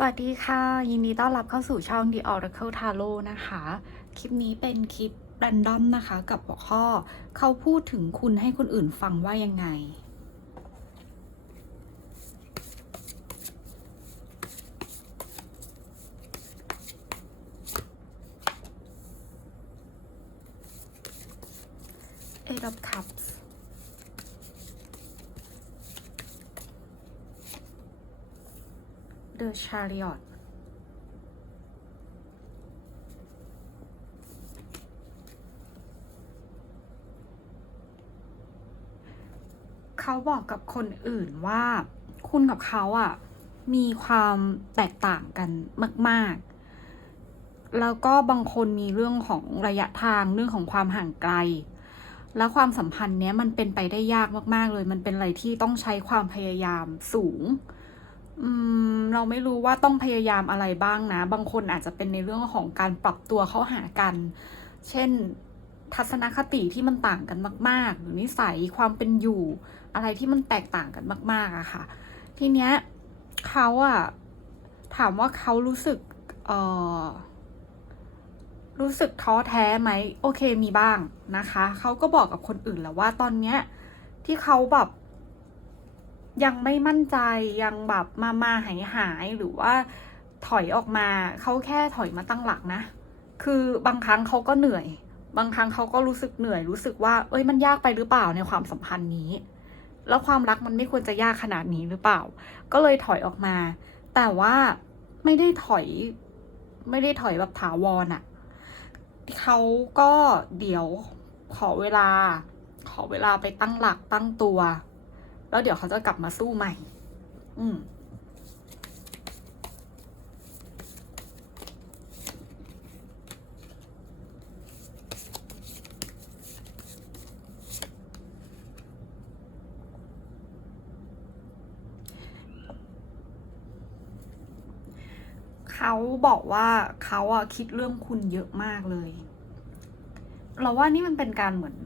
สวัสดีค่ะ ยินดีต้อนรับเข้าสู่ช่อง The Oracle Tarot นะคะ คลิปนี้เป็นคลิปแรนดอมนะคะ กับหัวข้อเขาพูดถึงคุณให้คนอื่นฟังว่ายังไง Eight of Cups The Chariot เขาบอกกับคนอื่นว่า คุณกับเขาอะมีความแตกต่างกันมาก ๆ แล้วก็บางคนมีเรื่องของระยะทางเรื่องของความห่างไกล แล้วความสัมพันธ์เนี้ยมันเป็นไปได้ยากมาก ๆ เลย มันเป็นอะไรที่ต้องใช้ความพยายามสูง เราไม่รู้ว่าต้องพยายามอะไรบ้างนะ บางคนอาจจะเป็นในเรื่องของการปรับตัวเข้าหากัน เช่น ทัศนคติที่มันต่างกันมาก ๆ หรือนิสัยความเป็นอยู่อะไรที่มันแตกต่างกันมาก ๆอะค่ะ ทีเนี้ยเขาอะถามว่าเขารู้สึกเออรู้สึกท้อแท้ไหมโอเคมีบ้างนะคะ เขาก็บอกกับคนอื่นแล้วว่าตอนเนี้ยที่เขาแบบ ยังไม่มั่นใจยังแบบมามาหายหายหรือว่าถอยออกมาเขาแค่ถอยมาตั้งหลักนะ คือบางครั้งเขาก็เหนื่อย บางครั้งเขาก็รู้สึกเหนื่อยรู้สึกว่า เอ้ยมันยากไปหรือเปล่าในความสัมพันธ์นี้ แล้วความรักมันไม่ควรจะยากขนาดนี้หรือเปล่า ก็เลยถอยออกมา แต่ว่าไม่ได้ถอย ไม่ได้ถอยแบบถาวรอะเขาก็เดี๋ยวขอเวลา ขอเวลาไปตั้งหลักตั้งตัว แล้วเดี๋ยวเขาจะกลับมาสู้ใหม่ อืมเขาบอกว่าเขาอะคิดเรื่องคุณเยอะมากเลย เราว่านี่มันเป็นการเหมือน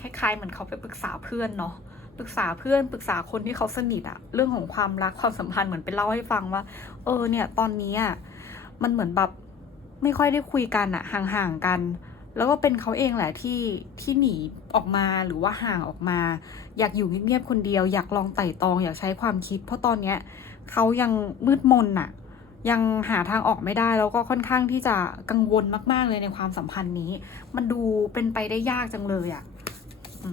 คล้ายๆ เหมือนเขาไปปรึกษาเพื่อนเนาะ ปรึกษาเพื่อนปรึกษาคนที่เขาสนิทอะเรื่องของความรักความสัมพันธ์เหมือนไปเล่าให้ฟังว่า เออเนี่ย ตอนนี้อะมันเหมือนแบบไม่ค่อยได้คุยกันอะห่างๆกัน แล้วก็เป็นเขาเองแหละที่ที่หนีออกมาหรือว่าห่างออกมา อยากอยู่เงียบๆคนเดียว อยากลองไต่ตองอยากใช้ความคิด เพราะตอนเนี้ยเขายังมืดมนอะยังหาทางออกไม่ได้แล้วก็ค่อนข้างที่จะกังวลมาก ๆ เลยในความสัมพันธ์นี้ มันดูเป็นไปได้ยากจังเลยอะอื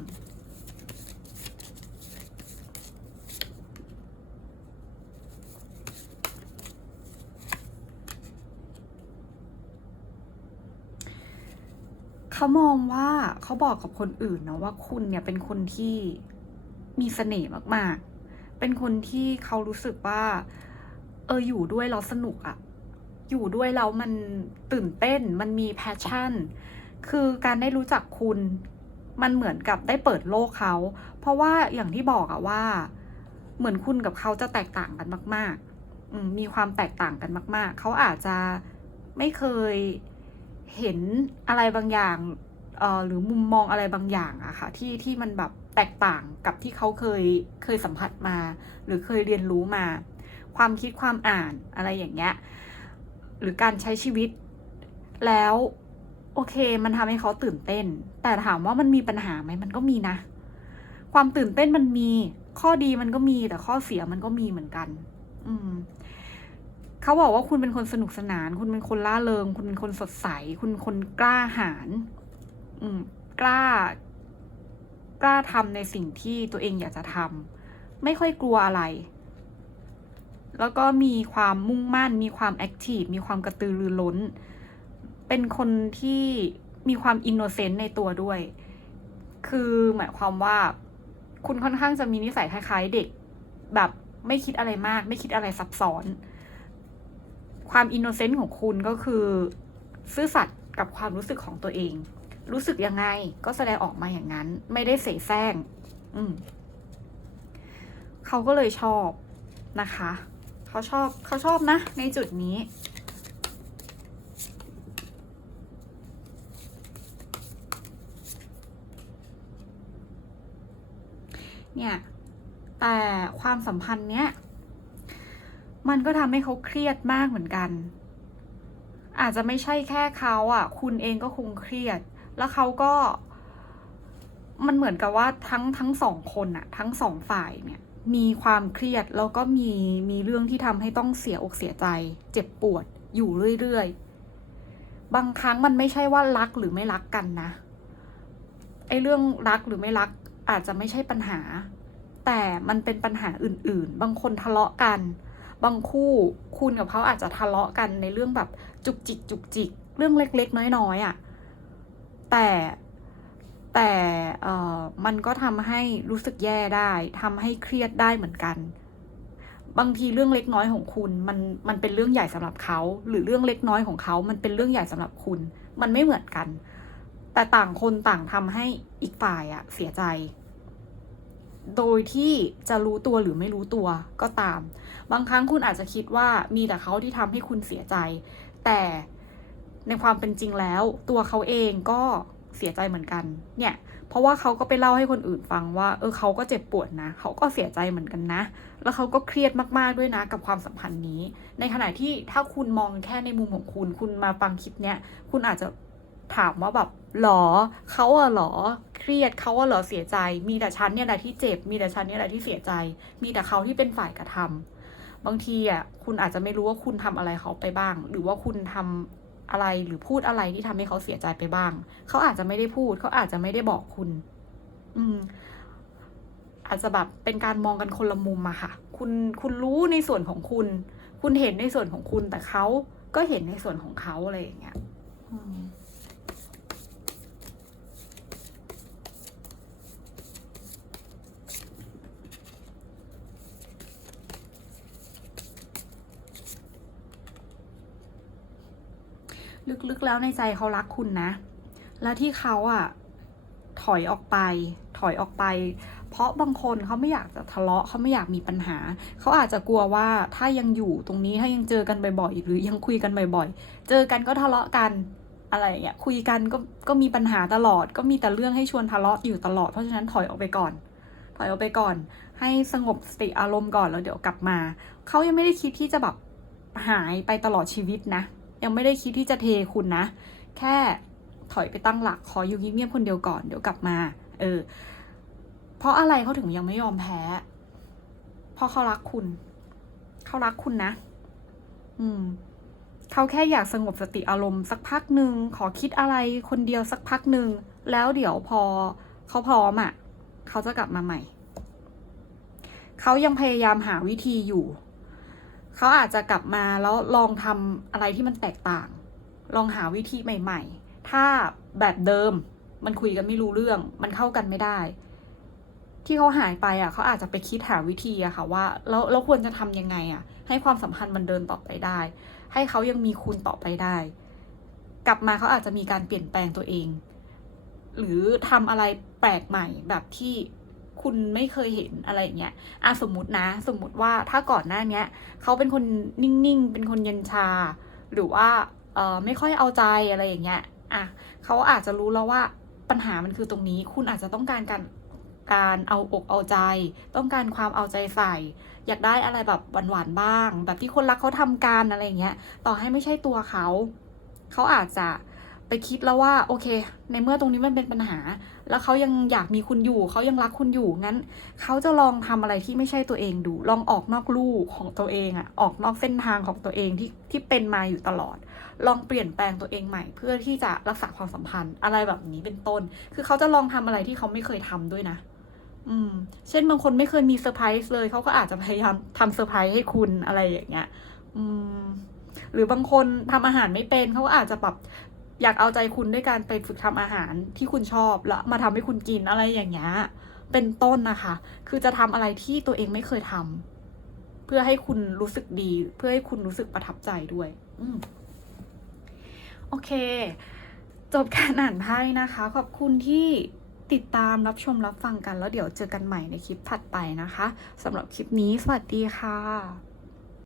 เขามองว่าเขาบอกกับคนอื่นนะว่าคุณเนี่ยเป็นคนที่มีเสน่ห์มากๆ เป็นคนที่เขารู้สึกว่า เอออยู่ด้วยเราสนุกอะอยู่ด้วยแล้วมันตื่นเต้น มันมีแพชชั่น คือการได้รู้จักคุณ มันเหมือนกับได้เปิดโลกเขา เพราะว่าอย่างที่บอกอะว่า เหมือนคุณกับเขาจะแตกต่างกันมาก ๆ มีความแตกต่างกันมาก ๆ เขาอาจจะไม่เคย เห็นอะไรบางอย่างเอ่อหรือมุมมองอะไรบางอย่างอะค่ะที่ที่มันแบบแตกต่างกับที่เขาเคยเคยสัมผัสมา หรือเคยเรียนรู้มา ความคิดความอ่านอะไรอย่างเงี้ยหรือการใช้ชีวิต แล้วโอเค มันทำให้เขาตื่นเต้น แต่ถามว่ามันมีปัญหาไหมมันก็มีนะ ความตื่นเต้นมันมี ข้อดีมันก็มีแต่ข้อเสียมันก็มีเหมือนกัน อืม เขาบอกว่าคุณเป็นคนสนุกสนาน คุณเป็นคนล่าเริง คุณเป็นคนสดใส คุณคนกล้าหาญอืม กล้า กล้าทำในสิ่งที่ตัวเองอยากจะทำไม่ค่อยกลัวอะไร แล้วก็มีความมุ่งมั่น มีความแอคทีฟ มีความกระตือรือร้น เป็นคนที่มีความอินโนเซนต์ในตัวด้วย คือหมายความว่า คุณค่อนข้างจะมีนิสัยคล้ายๆเด็ก แบบไม่คิดอะไรมาก ไม่คิดอะไรซับซ้อน ความอินโนเซนต์ของคุณก็คือ ซื่อสัตย์กับความรู้สึกของตัวเอง รู้สึกยังไงก็แสดงออกมาอย่างนั้น ไม่ได้เสแสร้ง อืมเขาก็เลยชอบนะคะ เขาชอบเขาชอบนะ ในจุดนี้เนี่ยแต่ความสัมพันธ์เนี้ย มันก็ทำให้เขาเครียดมากเหมือนกัน อาจจะไม่ใช่แค่เขาอะ คุณเองก็คงเครียด แล้วเขาก็ มันเหมือนกับว่าทั้งทั้งสองคนอะ ทั้งสองฝ่ายเนี่ย มีความเครียดแล้วก็มีมีเรื่องที่ทำให้ต้องเสียอกเสียใจ เจ็บปวดอยู่เรื่อยๆ บางครั้งมันไม่ใช่ว่ารักหรือไม่รักกันนะไอ้เรื่องรักหรือไม่รักอาจจะไม่ใช่ปัญหา แต่มันเป็นปัญหาอื่น ๆ บางคนทะเลาะกัน บางคู่คุณกับเขาอาจจะทะเลาะกันในเรื่องแบบจุกจิกจุกจิกเรื่องเล็ก ๆ น้อยๆอะ่ะแต่แต่เอ่อมันก็ทำให้รู้สึกแย่ได้ทำให้เครียดได้เหมือนกัน บางทีเรื่องเล็กน้อยของคุณมันมันเป็นเรื่องใหญ่สำหรับเขา หรือเรื่องเล็กน้อยของเขา มันเป็นเรื่องใหญ่สำหรับคุณ มันไม่เหมือนกัน แต่ต่างคนต่างทำให้อีกฝ่ายอะเสียใจ โดยที่จะรู้ตัวหรือไม่รู้ตัวก็ตาม บางครั้งคุณอาจจะคิดว่ามีแต่เขาที่ทำให้คุณเสียใจ แต่ในความเป็นจริงแล้ว ตัวเขาเองก็เสียใจเหมือนกัน เนี่ย เพราะว่าเขาก็ไปเล่าให้คนอื่นฟังว่า เออเขาก็เจ็บปวดนะ เขาก็เสียใจเหมือนกันนะ แล้วเขาก็เครียดมากๆด้วยนะกับความสัมพันธ์นี้ ในขณะที่ถ้าคุณมองแค่ในมุมของคุณ คุณมาฟังคลิปเนี้ย คุณอาจจะ ถามว่าแบบหรอเขาอะหรอเครียดเขาอะหรอเสียใจ มีแต่ฉันเนี่ยแหละที่เจ็บ มีแต่ฉันเนี่ยแหละที่เสียใจ มีแต่เขาที่เป็นฝ่ายกระทำบางทีอะคุณอาจจะไม่รู้ว่าคุณทำอะไรเขาไปบ้าง หรือว่าคุณทำอะไรหรือพูดอะไรที่ทำให้เขาเสียใจไปบ้าง เขาอาจจะไม่ได้พูด เขาอาจจะไม่ได้บอกคุณ อืม อาจจะแบบเป็นการมองกันคนละมุมอะค่ะ คุณคุณรู้ในส่วนของคุณ คุณเห็นในส่วนของคุณ แต่เขาก็เห็นในส่วนของเขาอะไรอย่างเงี้ย อืม ลึกๆแล้วในใจเขารักคุณนะ แล้วที่เขาอะถอยออกไป ถอยออกไป เพราะบางคนเขาไม่อยากจะทะเลาะเขาไม่อยากมีปัญหา เขาอาจจะกลัวว่าถ้ายังอยู่ตรงนี้ถ้ายังเจอกันบ่อยๆ หรือยังคุยกันบ่อยๆ เจอกันก็ทะเลาะกันอะไรเงี้ยคุยกันก็ก็มีปัญหาตลอด ก็มีแต่เรื่องให้ชวนทะเลาะอยู่ตลอดเพราะฉะนั้นถอยออกไปก่อน ถอยออกไปก่อน ให้สงบสติอารมณ์ก่อนแล้วเดี๋ยวกลับมา เขายังไม่ได้คิดที่จะแบบหายไปตลอดชีวิตนะ ยังไม่ได้คิดที่จะเทคุณนะ แค่ถอยไปตั้งหลักขออยู่เงียบๆคนเดียวก่อนเดี๋ยวกลับมา เออ เพราะอะไรเขาถึงยังไม่ยอมแพ้ เพราะเขารักคุณ เขารักคุณนะ อืม เขาแค่อยากสงบสติอารมณ์สักพักหนึ่งขอคิดอะไรคนเดียวสักพักหนึ่งแล้วเดี๋ยวพอเขาพร้อมอะ เขาจะกลับมาใหม่ เขายังพยายามหาวิธีอยู่ เขาอาจจะกลับมาแล้วลองทำอะไรที่มันแตกต่าง ลองหาวิธีใหม่ ๆ ถ้าแบบเดิมมันคุยกันไม่รู้เรื่อง มันเข้ากันไม่ได้ ที่เขาหายไปอะเขาอาจจะไปคิดหาวิธีอะค่ะว่าแล้วเราควรจะทำยังไงอะ ให้ความสัมพันธ์มันเดินต่อไปได้ ให้เขายังมีคุณต่อไปได้ กลับมาเขาอาจจะมีการเปลี่ยนแปลงตัวเอง หรือทำอะไรแปลกใหม่แบบที่ คุณไม่เคยเห็นอะไรอย่างเงี้ยอะสมมตินะ สมมติว่าถ้าก่อนหน้าเนี้ยเขาเป็นคนนิ่งๆ เป็นคนเย็นชา หรือว่าเออไม่ค่อยเอาใจอะไรอย่างเงี้ยอะเขาอาจจะรู้แล้วว่าปัญหามันคือตรงนี้ คุณอาจจะต้องการการการเอาอกเอาใจ ต้องการความเอาใจใส่ อยากได้อะไรแบบหวานๆบ้าง แบบที่คนรักเขาทำกันอะไรอย่างเงี้ย ต่อให้ไม่ใช่ตัวเขา เขาอาจจะ ไปคิดแล้วว่าโอเค ในเมื่อตรงนี้มันเป็นปัญหา แล้วเขายังอยากมีคุณอยู่ เขายังรักคุณอยู่งั้นเขาจะลองทำอะไรที่ไม่ใช่ตัวเองดู ลองออกนอกลู่ของตัวเองอะออกนอกเส้นทางของตัวเองที่ที่เป็นมาอยู่ตลอด ลองเปลี่ยนแปลงตัวเองใหม่ เพื่อที่จะรักษาความสัมพันธ์อะไรแบบนี้เป็นต้น คือเขาจะลองทำอะไรที่เขาไม่เคยทำด้วยนะ อืม เช่นบางคนไม่เคยมีเซอร์ไพรส์เลยเขาก็อาจจะพยายามทำเซอร์ไพรส์ให้คุณอะไรอย่างเงี้ย อืมหรือบางคนทำอาหารไม่เป็นเขาก็อาจจะแบบ อยากเอาใจคุณด้วยการไปฝึกทำอาหารที่คุณชอบแล้วมาทำให้คุณกินอะไรอย่างเงี้ยเป็นต้นนะคะ คือจะทำอะไรที่ตัวเองไม่เคยทำเพื่อให้คุณรู้สึกดี เพื่อให้คุณรู้สึกประทับใจด้วย อืมโอเค จบการอ่านไพ่นะคะ ขอบคุณที่ติดตามรับชมรับฟังกันแล้วเดี๋ยวเจอกันใหม่ในคลิปถัดไปนะคะสำหรับคลิปนี้สวัสดีค่ะ